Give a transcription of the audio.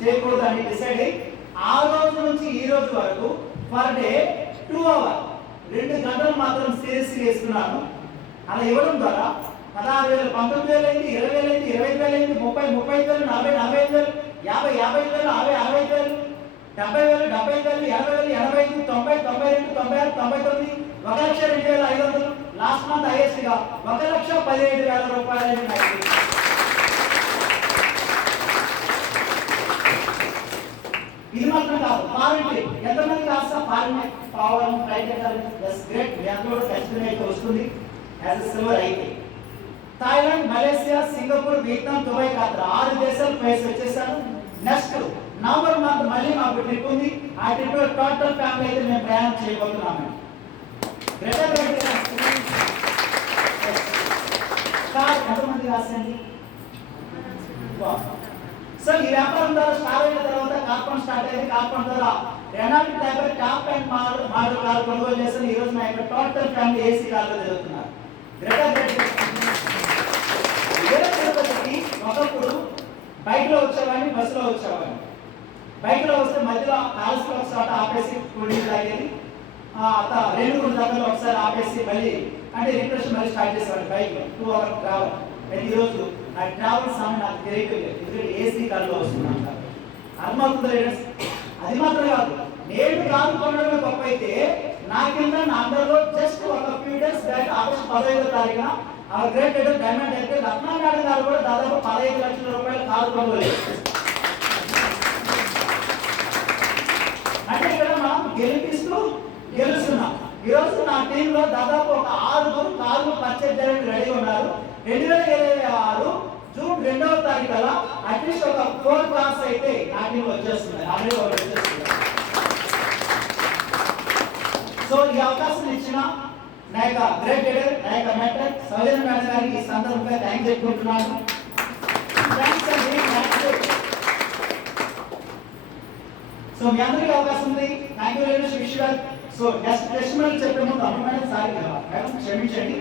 చేయకూడదు అని డిసైడ్ అయ్యి ఆ రోజు నుంచి ఈ రోజు వరకు పర్ డే 2 hours 2 గంటలు మాత్రం సీరియస్గా వేస్తున్నాను. అలా ఇవ్వడం ద్వారా 16,000 19,000 అయింది, 20,000 అయింది, 25,000 అయింది, 30,000 35,000, 40,000 45,000, 50,000 55,000, 60,000 65,000, 70,000, 80,000, 85,000, 90, 92, 96, 99, 1,02,500. లాస్ట్ మంత్ హైయెస్ట్ గా 1,17,000 రూపాయలు. ఇది మాత్రం కాదు, ఫారెన్ ఎంతమంది కాస్త ఫారెన్ కావాలని ట్రై చేయాలి. గ్రేట్, మీ అందరూ కూడా ఖచ్చితంగా అయితే వస్తుంది యాజ్ సిల్వర్ అయితే. Thailand, Malaysia, Singapore, Vietnam, Dubai, Qatar 6 దేశాలు ప్లేస్ వచ్చేసాను. నెక్స్ట్ నవంబర్ మంత్ మళ్ళీ మాకు ట్రిప్ ఉంది. ఆ ట్రిప్ లో టోటల్ ఫ్యామిలీ అయితే మేము ప్రయాణం చేయబోతున్నాము. ఎంతమంది రాసండి. సో ఈ వ్యాపారం ద్వారా స్టార్ట్ అయిన తర్వాత కార్పొరేట్ స్టార్ట్ అయింది. కార్పొరేట్ ద్వారా Renault typer top and model car కొనుగోలు చేస్తాను. ఈ రోజు నా యొక్క టోటల్ ఫ్యామిలీ ఏసీ కార్లో జరుగుతున్నారు. ఒకప్పుడు బైక్ లో వచ్చేవాడిని, బస్సులో వచ్చేవాడిని. బైక్ లో వస్తే మధ్యలో కాల్స్లో ఒకసారి ఆపేసి కూల్ తాగేది, రేణుగుంట దగ్గరలో ఒకసారి ఆపేసి మళ్ళీ అంటే రిఫ్రెష్ మళ్ళీ స్టార్ట్ చేసేవాడిని. Bike 2 hours travel. అయితే ఈరోజు నా ట్రావెల్ సమయం నాకు తెలియలేదు, ఎందుకంటే ఏసీ కార్లో వస్తున్నాను కాబట్టి. అర్థమవుతుంది లీడర్స్. అది మాత్రం కాదు, నేను కారు కొనడమే గొప్ప అయితే నా కింద నా అందరిలో జస్ట్ ఒక ఫ్యూ డేస్ బ్యాక్ ఆగస్టు 15వ తారీఖున ఆ గ్రేట్ లీడర్ డైమండ్ అయితే రత్నా మేడం గారు కూడా దాదాపు 15 లక్షల రూపాయల కారు కొనుగోలు. అంటే ఇక్కడ మనం గెలుస్తున్నాం. ఈరోజు నా టీంలో దాదాపు ఒక 6 కార్లు పర్చేజ్ చేయడానికి రెడీ ఉన్నారు. 2026 జూన్ 2వ తారీఖు కల్లా అట్లీస్ట్ ఒక 4 కార్స్ అయితే నా టీంలో వచ్చేస్తున్నాయి. ఆల్రెడీ వచ్చేస్తున్నాయి. సో ఈ అవకాశం ఇచ్చిన నా యొక్క గ్రేట్ లీడర్, నా యొక్క మెంటర్ సౌజన్య మేడం గారికి ఈ సందర్భంగా థ్యాంక్ చెప్పుకుంటున్నాను. సో మీ అందరికీ అవకాశం ఉంది. Thank you very much. Wish you well. So next test చెప్పే ముందు అమ్మ మేడం సారీ మేడం క్షమించండి.